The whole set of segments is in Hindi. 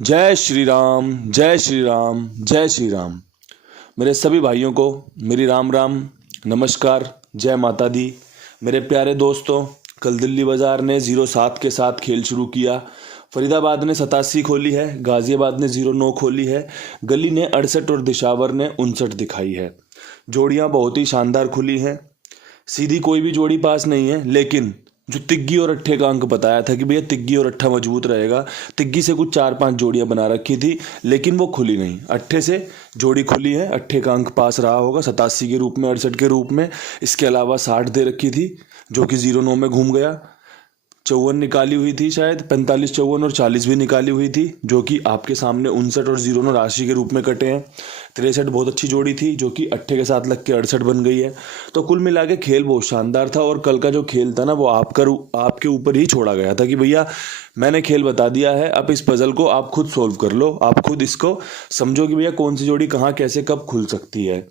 जय श्री राम जय श्री राम जय श्री राम। मेरे सभी भाइयों को मेरी राम राम नमस्कार, जय माता दी। मेरे प्यारे दोस्तों, कल दिल्ली बाजार ने 0-7 के साथ खेल शुरू किया। फरीदाबाद ने 87 खोली है, गाजियाबाद ने 0-9 खोली है, गली ने 68 और दिशावर ने 59 दिखाई है। जोड़ियां बहुत ही शानदार खुली हैं। सीधी कोई भी जोड़ी पास नहीं है, लेकिन जो तिग्गी और अट्ठे का अंक बताया था कि भैया तिग्गी और अट्ठा मजबूत रहेगा, तिग्गी से कुछ 4-5 जोड़ियां बना रखी थी, लेकिन वो खुली नहीं। अट्ठे से जोड़ी खुली है, अट्ठे का अंक पास रहा होगा 87 के रूप में, 68 के रूप में। इसके अलावा 60 दे रखी थी जो कि 0-9 में घूम गया। 54 निकाली हुई थी, शायद 45, 54 और 40 भी निकाली हुई थी, जो कि आपके सामने 59 और 0-9 राशि के रूप में कटे हैं। 63 बहुत अच्छी जोड़ी थी, जो कि अट्ठे के साथ लग के 68 बन गई है। तो कुल मिला के खेल बहुत शानदार था। और कल का जो खेल था ना, वो आपके ऊपर ही छोड़ा गया था कि भैया मैंने खेल बता दिया है, अब इस पजल को आप खुद सोल्व कर लो, आप खुद इसको समझो कि भैया कौन सी जोड़ी कहाँ कैसे कब खुल सकती है।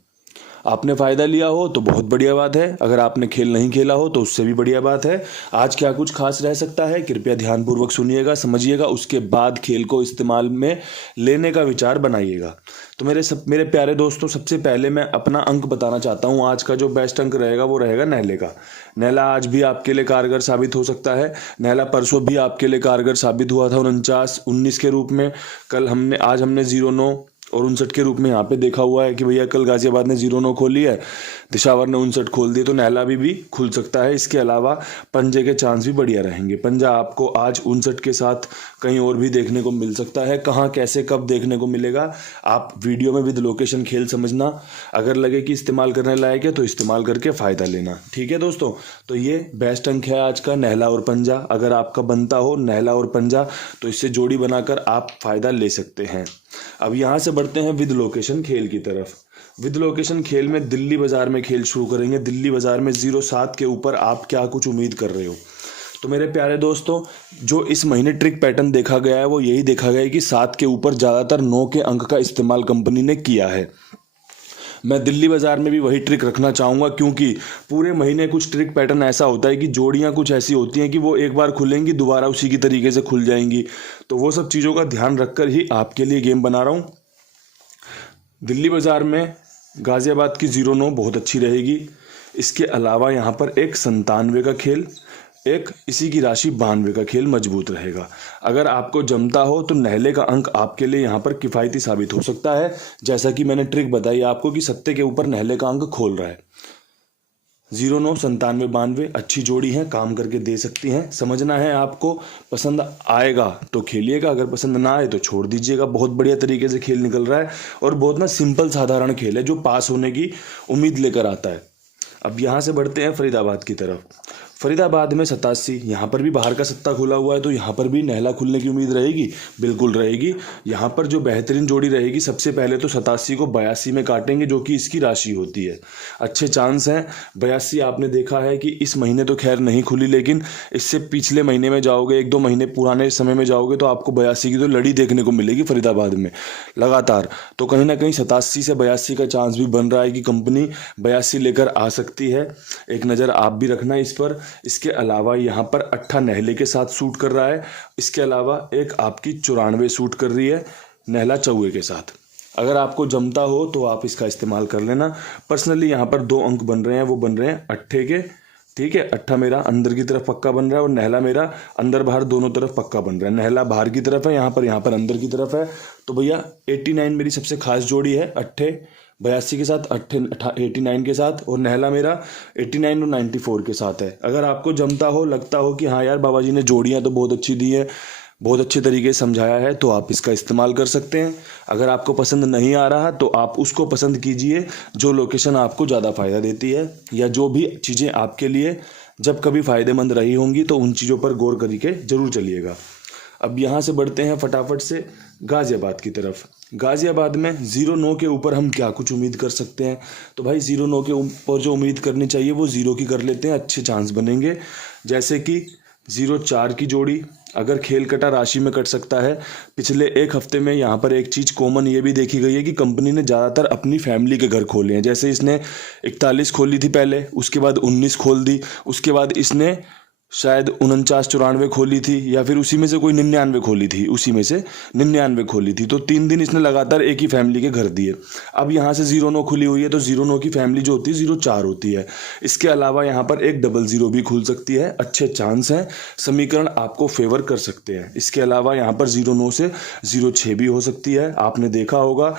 आपने फ़ायदा लिया हो तो बहुत बढ़िया बात है, अगर आपने खेल नहीं खेला हो तो उससे भी बढ़िया बात है। आज क्या कुछ खास रह सकता है, कृपया ध्यानपूर्वक सुनिएगा, समझिएगा, उसके बाद खेल को इस्तेमाल में लेने का विचार बनाइएगा। तो मेरे प्यारे दोस्तों, सबसे पहले मैं अपना अंक बताना चाहता हूँ। आज का जो बेस्ट अंक रहेगा वो रहेगा नहले का। नहला आज भी आपके लिए कारगर साबित हो सकता है। नहला परसों भी आपके लिए कारगर साबित हुआ था 49-19 के रूप में। आज हमने 0-9 और 59 के रूप में यहाँ पे देखा हुआ है कि भैया कल गाजियाबाद ने 0-9 खोली है, दिशावर ने 59 खोल दी, तो नहला भी खुल सकता है। इसके अलावा पंजे के चांस भी बढ़िया रहेंगे। पंजा आपको आज 59 के साथ कहीं और भी देखने को मिल सकता है। कहाँ कैसे कब देखने को मिलेगा, आप वीडियो में विद लोकेशन खेल समझना। अगर लगे कि इस्तेमाल करने लायक है तो इस्तेमाल करके फ़ायदा लेना। ठीक है दोस्तों, तो ये बेस्ट अंक है आज का, नहला और पंजा। अगर आपका बनता हो नहला और पंजा तो इससे जोड़ी बनाकर आप फ़ायदा ले सकते हैं। अब यहाँ से बढ़ते हैं विद लोकेशन खेल की तरफ। विद लोकेशन खेल में दिल्ली बाजार में खेल शुरू करेंगे। दिल्ली बाजार में 0-7 के ऊपर आप क्या कुछ उम्मीद कर रहे हो? तो मेरे प्यारे दोस्तों, जो इस महीने ट्रिक पैटर्न देखा गया है वो यही देखा गया है कि 7 के ऊपर ज़्यादातर 9 के अंक का इस्तेमाल कंपनी ने किया है। मैं दिल्ली बाजार में भी वही ट्रिक रखना चाहूँगा, क्योंकि पूरे महीने कुछ ट्रिक पैटर्न ऐसा होता है कि जोड़ियाँ कुछ ऐसी होती हैं कि वो एक बार खुलेंगी, दोबारा उसी की तरीके से खुल जाएंगी। तो वो सब चीज़ों का ध्यान रखकर ही आपके लिए गेम बना रहा हूँ। दिल्ली बाजार में गाजियाबाद की 0-9 बहुत अच्छी रहेगी। इसके अलावा यहाँ पर एक 97 का खेल, एक इसी की राशि 92 का खेल मजबूत रहेगा। अगर आपको जमता हो तो नहले का अंक आपके लिए यहाँ पर किफ़ायती साबित हो सकता है। जैसा कि मैंने ट्रिक बताई आपको कि 7 के ऊपर नहले का अंक खोल रहा है। 0-9, 97, 92 अच्छी जोड़ी है, काम करके दे सकती हैं। समझना है आपको, पसंद आएगा तो खेलिएगा, अगर पसंद ना आए तो छोड़ दीजिएगा। बहुत बढ़िया तरीके से खेल निकल रहा है और बहुत ना सिंपल साधारण खेल है जो पास होने की उम्मीद लेकर आता है। अब यहाँ से बढ़ते हैं फरीदाबाद की तरफ। फरीदाबाद में 87, यहाँ पर भी बाहर का सट्टा खुला हुआ है, तो यहाँ पर भी नहला खुलने की उम्मीद रहेगी, बिल्कुल रहेगी। यहाँ पर जो बेहतरीन जोड़ी रहेगी, सबसे पहले तो 87 को 82 में काटेंगे, जो कि इसकी राशि होती है। अच्छे चांस हैं। 82 आपने देखा है कि इस महीने तो खैर नहीं खुली, लेकिन इससे पिछले महीने में जाओगे, 1-2 महीने पुराने समय में जाओगे तो आपको 82 की तो लड़ी देखने को मिलेगी फरीदाबाद में लगातार। तो कहीं ना कहीं 87 से 82 का चांस भी बन रहा है कि कंपनी 82 लेकर आ सकती है। एक नज़र आप भी रखना इस पर। इसके अलावा यहाँ पर 8 नहले के साथ सूट कर रहा है। इसके अलावा एक आपकी 94 सूट कर रही है नहला चौवे के साथ। अगर आपको जमता हो तो आप इसका इस्तेमाल कर लेना। पर्सनली यहाँ पर 2 अंक बन रहे हैं, वो बन रहे हैं अट्ठे के। ठीक है, अट्ठा मेरा अंदर की तरफ पक्का बन रहा है और नहला मेरा अंदर बाहर दोनों तरफ पक्का बन रहा है। नहला बाहर की तरफ है, यहाँ पर अंदर की तरफ है। तो भैया 89 मेरी सबसे खास जोड़ी है, अट्ठे 82 के साथ, 89 के साथ, और नहला मेरा 89 और 94 के साथ है। अगर आपको जमता हो, लगता हो कि हाँ यार बाबा जी ने जोड़ियाँ तो बहुत अच्छी दी हैं, बहुत अच्छे तरीके से समझाया है, तो आप इसका इस्तेमाल कर सकते हैं। अगर आपको पसंद नहीं आ रहा तो आप उसको पसंद कीजिए जो लोकेशन आपको ज़्यादा फ़ायदा देती है, या जो भी चीज़ें आपके लिए जब कभी फ़ायदेमंद रही होंगी तो उन चीज़ों पर गौर करके ज़रूर चलिएगा। अब यहाँ से बढ़ते हैं फटाफट से गाज़ियाबाद की तरफ। गाज़ियाबाद में 0-9 के ऊपर हम क्या कुछ उम्मीद कर सकते हैं? तो भाई 0-9 के ऊपर जो उम्मीद करनी चाहिए वो 0 की कर लेते हैं, अच्छे चांस बनेंगे। जैसे कि 0-4 की जोड़ी अगर खेल कटा राशि में कट सकता है। पिछले एक हफ्ते में यहाँ पर एक चीज़ कॉमन ये भी देखी गई है कि कंपनी ने ज़्यादातर अपनी फैमिली के घर खोले हैं। जैसे इसने 41 खोली थी पहले, उसके बाद 19 खोल दी, उसके बाद इसने शायद 49-94 खोली थी, या फिर उसी में से कोई 99 खोली थी, उसी में से 99 खोली थी। तो 3 दिन इसने लगातार एक ही फैमिली के घर दिए। अब यहाँ से 09 खुली हुई है, तो 09 की फैमिली जो होती है 04 होती है। इसके अलावा यहाँ पर एक 00 भी खुल सकती है, अच्छे चांस हैं, समीकरण आपको फेवर कर सकते हैं। इसके अलावा यहाँ पर 09 से 06 भी हो सकती है। आपने देखा होगा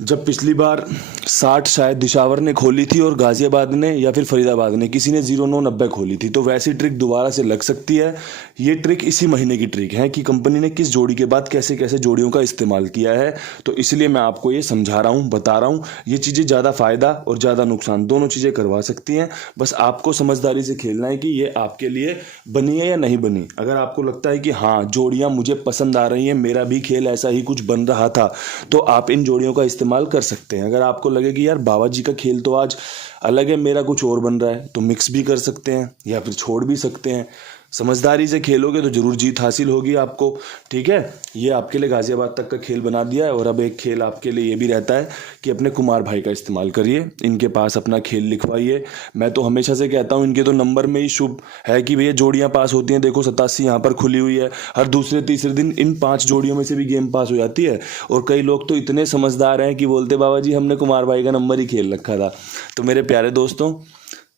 जब पिछली बार 60 शायद दिशावर ने खोली थी और गाजियाबाद ने या फिर फरीदाबाद ने, किसी ने 0990 खोली थी, तो वैसी ट्रिक दोबारा से लग सकती है। ये ट्रिक इसी महीने की ट्रिक है कि कंपनी ने किस जोड़ी के बाद कैसे कैसे जोड़ियों का इस्तेमाल किया है। तो इसलिए मैं आपको ये समझा रहा हूँ, बता रहा हूँ। ये चीज़ें ज़्यादा फ़ायदा और ज़्यादा नुकसान दोनों चीज़ें करवा सकती हैं। बस आपको समझदारी से खेलना है कि ये आपके लिए बनी है या नहीं बनी। अगर आपको लगता है कि हाँ जोड़ियाँ मुझे पसंद आ रही हैं, मेरा भी खेल ऐसा ही कुछ बन रहा था, तो आप इन जोड़ियों का इस्तेमाल कर सकते हैं। अगर आपको लगे कि यार बाबा जी का खेल तो आज अलग है, मेरा कुछ और बन रहा है, तो मिक्स भी कर सकते हैं या फिर छोड़ भी सकते हैं। समझदारी से खेलोगे तो जरूर जीत हासिल होगी आपको। ठीक है, ये आपके लिए गाजियाबाद तक का खेल बना दिया है। और अब एक खेल आपके लिए ये भी रहता है कि अपने कुमार भाई का इस्तेमाल करिए, इनके पास अपना खेल लिखवाइए। मैं तो हमेशा से कहता हूँ इनके तो नंबर में ही शुभ है कि भैया जोड़ियाँ पास होती हैं। देखो 87 यहाँ पर खुली हुई है, हर दूसरे तीसरे दिन इन 5 जोड़ियों में से भी गेम पास हो जाती है। और कई लोग तो इतने समझदार हैं कि बोलते बाबा जी हमने कुमार भाई का नंबर ही खेल रखा था। तो मेरे प्यारे दोस्तों,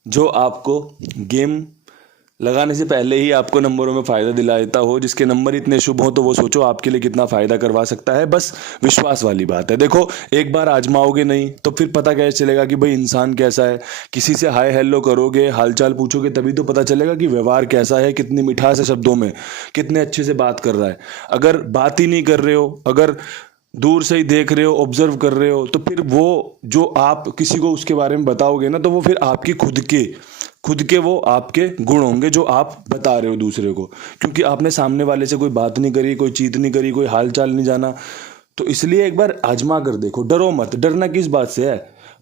जो आपको गेम लगाने से पहले ही आपको नंबरों में फ़ायदा दिला देता हो, जिसके नंबर इतने शुभ हो, तो वो सोचो आपके लिए कितना फ़ायदा करवा सकता है। बस विश्वास वाली बात है। देखो एक बार आजमाओगे नहीं तो फिर पता कैसे चलेगा कि भाई इंसान कैसा है। किसी से हाय हेलो करोगे, हालचाल पूछोगे, तभी तो पता चलेगा कि व्यवहार कैसा है, कितनी मिठास है शब्दों में, कितने अच्छे से बात कर रहा है। अगर बात ही नहीं कर रहे हो, अगर दूर से ही देख रहे हो, ऑब्जर्व कर रहे हो, तो फिर वो जो आप किसी को उसके बारे में बताओगे ना, तो वो फिर आपकी खुद के वो आपके गुण होंगे जो आप बता रहे हो दूसरे को, क्योंकि आपने सामने वाले से कोई बात नहीं करी, कोई चीत नहीं करी, कोई हाल चाल नहीं जाना। तो इसलिए एक बार आजमा कर देखो, डरो मत। डरना किस बात से है?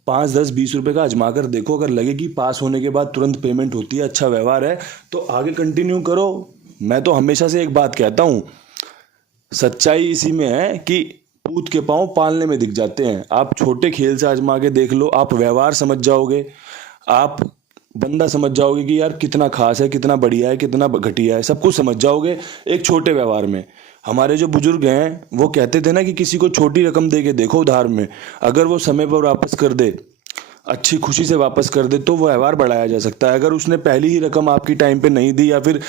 5, 10, 20 रुपए का आजमा कर देखो। अगर लगे कि पास होने के बाद तुरंत पेमेंट होती है, अच्छा व्यवहार है, तो आगे कंटिन्यू करो। मैं तो हमेशा से एक बात कहता हूँ, सच्चाई इसी में है कि पूत के पाँव पालने में दिख जाते हैं। आप छोटे खेल से आजमा के देख लो, आप व्यवहार समझ जाओगे, आप बंदा समझ जाओगे कि यार कितना खास है, कितना बढ़िया है, कितना घटिया है, सब कुछ समझ जाओगे एक छोटे व्यवहार में। हमारे जो बुजुर्ग हैं वो कहते थे ना कि किसी को छोटी रकम दे के देखो उधार में, अगर वो समय पर वापस कर दे, अच्छी खुशी से वापस कर दे, तो वो व्यवहार बढ़ाया जा सकता है। अगर उसने पहली ही रकम आपकी टाइम पे नहीं दी, या फिर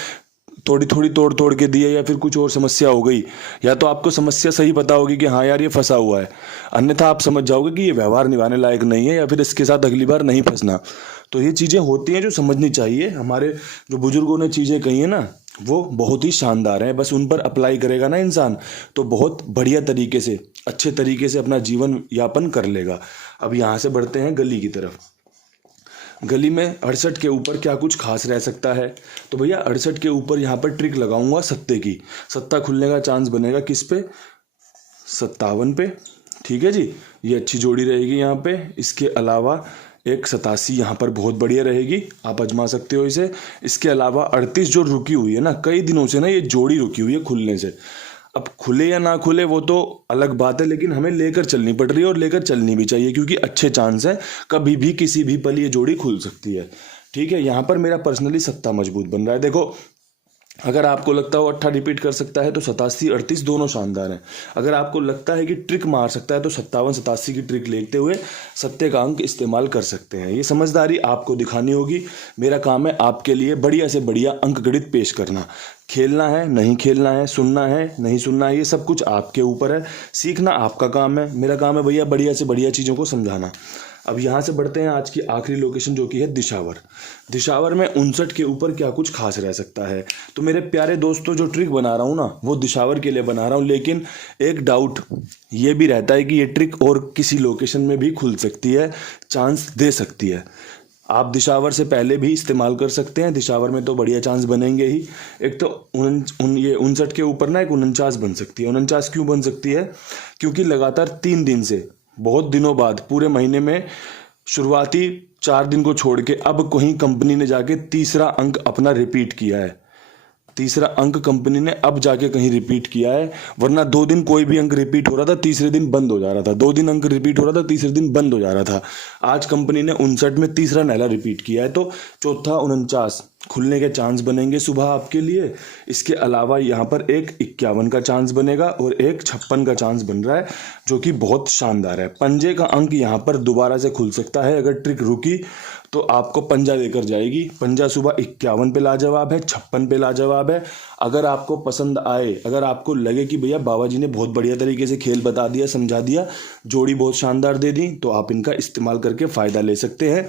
थोड़ी थोड़ी तोड़ के दी है, या फिर कुछ और समस्या हो गई, या तो आपको समस्या सही पता होगी कि हाँ यार ये फंसा हुआ है, अन्यथा आप समझ जाओगे कि ये व्यवहार निभाने लायक नहीं है, या फिर इसके साथ अगली बार नहीं फंसना। तो ये चीज़ें होती हैं जो समझनी चाहिए। हमारे जो बुजुर्गों ने चीज़ें कही हैं ना, वो बहुत ही शानदार हैं। बस उन पर अप्लाई करेगा ना इंसान, तो बहुत बढ़िया तरीके से, अच्छे तरीके से अपना जीवन यापन कर लेगा। अब यहाँ से बढ़ते हैं गली की तरफ। गली में 68 के ऊपर क्या कुछ खास रह सकता है? तो भैया 68 के ऊपर यहाँ पर ट्रिक लगाऊंगा सत्ते की। सत्ता खुलने का चांस बनेगा किस पे? 57 पे। ठीक है जी, ये अच्छी जोड़ी रहेगी यहाँ पे। इसके अलावा एक 87 यहाँ पर बहुत बढ़िया रहेगी, आप आजमा सकते हो इसे। इसके अलावा 38 जो रुकी हुई है ना, कई दिनों से ना ये जोड़ी रुकी हुई है खुलने से। अब खुले या ना खुले वो तो अलग बात है, लेकिन हमें लेकर चलनी पड़ रही है, और लेकर चलनी भी चाहिए, क्योंकि अच्छे चांस है कभी भी किसी भी पल ये जोड़ी खुल सकती है। ठीक है, यहाँ पर मेरा पर्सनली सत्ता मजबूत बन रहा है। देखो अगर आपको लगता हो 8 रिपीट कर सकता है, तो 87, 38 दोनों शानदार हैं। अगर आपको लगता है कि ट्रिक मार सकता है, तो 57, 87 की ट्रिक लेते हुए सत्ते का अंक इस्तेमाल कर सकते हैं। ये समझदारी आपको दिखानी होगी। मेरा काम है आपके लिए बढ़िया से बढ़िया अंक गणित पेश करना। खेलना है नहीं खेलना है, सुनना है नहीं सुनना है, ये सब कुछ आपके ऊपर है। सीखना आपका काम है, मेरा काम है भैया बढ़िया से बढ़िया चीज़ों को समझाना। अब यहाँ से बढ़ते हैं आज की आखिरी लोकेशन, जो कि है दिशावर। दिशावर में 59 के ऊपर क्या कुछ खास रह सकता है? तो मेरे प्यारे दोस्तों, जो ट्रिक बना रहा हूँ ना, वो दिशावर के लिए बना रहा हूँ, लेकिन एक डाउट ये भी रहता है कि ये ट्रिक और किसी लोकेशन में भी खुल सकती है, चांस दे सकती है। आप दिशावर से पहले भी इस्तेमाल कर सकते हैं, दिशावर में तो बढ़िया चांस बनेंगे ही। एक तो ये 59 के ऊपर ना एक 49 बन सकती है। 49 क्यों बन सकती है? क्योंकि लगातार 3 दिन से, बहुत दिनों बाद, पूरे महीने में शुरुआती 4 दिन को छोड़ के अब कहीं कंपनी ने जाके तीसरा अंक अपना रिपीट किया है। तीसरा अंक कंपनी ने अब जाके कहीं रिपीट किया है, वरना 2 दिन कोई भी अंक रिपीट हो रहा था, तीसरे दिन बंद हो जा रहा था। 2 दिन अंक रिपीट हो रहा था, तीसरे दिन बंद हो जा रहा था। आज कंपनी ने 59 में तीसरा नैला रिपीट किया है, तो चौथा 49, खुलने के चांस बनेंगे सुबह आपके लिए। इसके अलावा यहाँ पर एक 51 का चांस बनेगा और एक 56 का चांस बन रहा है, जो कि बहुत शानदार है। पंजे का अंक यहाँ पर दोबारा से खुल सकता है। अगर ट्रिक रुकी तो आपको पंजा देकर जाएगी। पंजा सुबह 51 पे लाजवाब है, 56 पे लाजवाब है। अगर आपको पसंद आए, अगर आपको लगे कि भैया बाबा जी ने बहुत बढ़िया तरीके से खेल बता दिया, समझा दिया, जोड़ी बहुत शानदार दे दी, तो आप इनका इस्तेमाल करके फ़ायदा ले सकते हैं।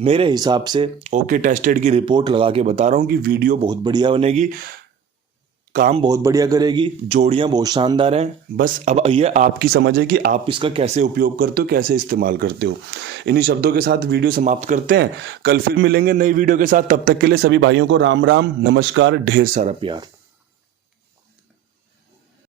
मेरे हिसाब से ओके टेस्टेड की रिपोर्ट लगा के बता रहा हूँ कि वीडियो बहुत बढ़िया बनेगी, काम बहुत बढ़िया करेगी, जोड़ियाँ बहुत शानदार हैं। बस अब ये आपकी समझ है कि आप इसका कैसे उपयोग करते हो, कैसे इस्तेमाल करते हो। इन्हीं शब्दों के साथ वीडियो समाप्त करते हैं। कल फिर मिलेंगे नई वीडियो के साथ। तब तक के लिए सभी भाइयों को राम राम, नमस्कार, ढेर सारा प्यार।